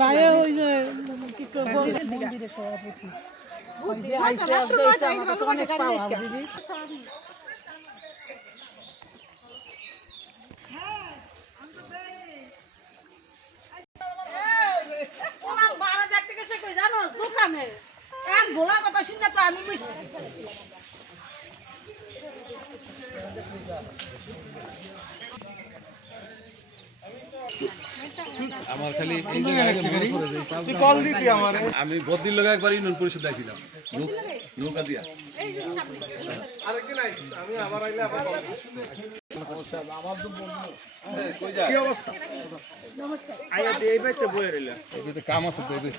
বাইরে ওই যে কি করবো মন্দিরের সভাপতি ওই যে আইসে আসবে এটা আমার কাছে অনেক পাওয়া দিদি জানোস দোকানে এক ভোলার কথা শুনে তো আমি আমার খালি এই তুই কল দিতি আমারে আমি বদির লগে একবার ইউনিয়ন পরিষদ আইছিলাম নৌকা দিয়া আরেকদিন আইছি আমি আবার আইলে আবার আমার তো কি অবস্থা নমস্কার আইয়া এই বাইতে বইয়ে রইলা এই যে কাম আছে বেবি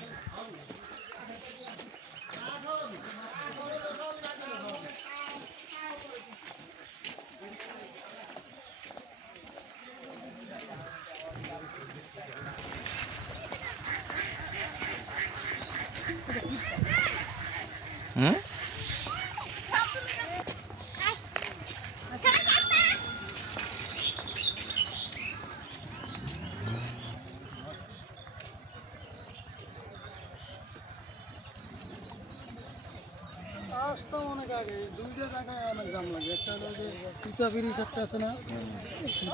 রাস্তা অনেক আগে দুইটা জায়গায় অনেক জাম লাগে একটা হলো যে পিতা ব্রিজ একটা আছে না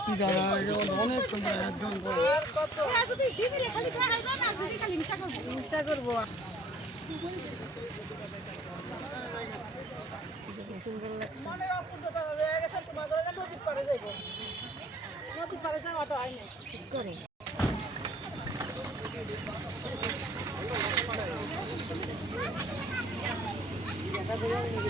কি জায়গা অনেক সময় একজন সুন্দর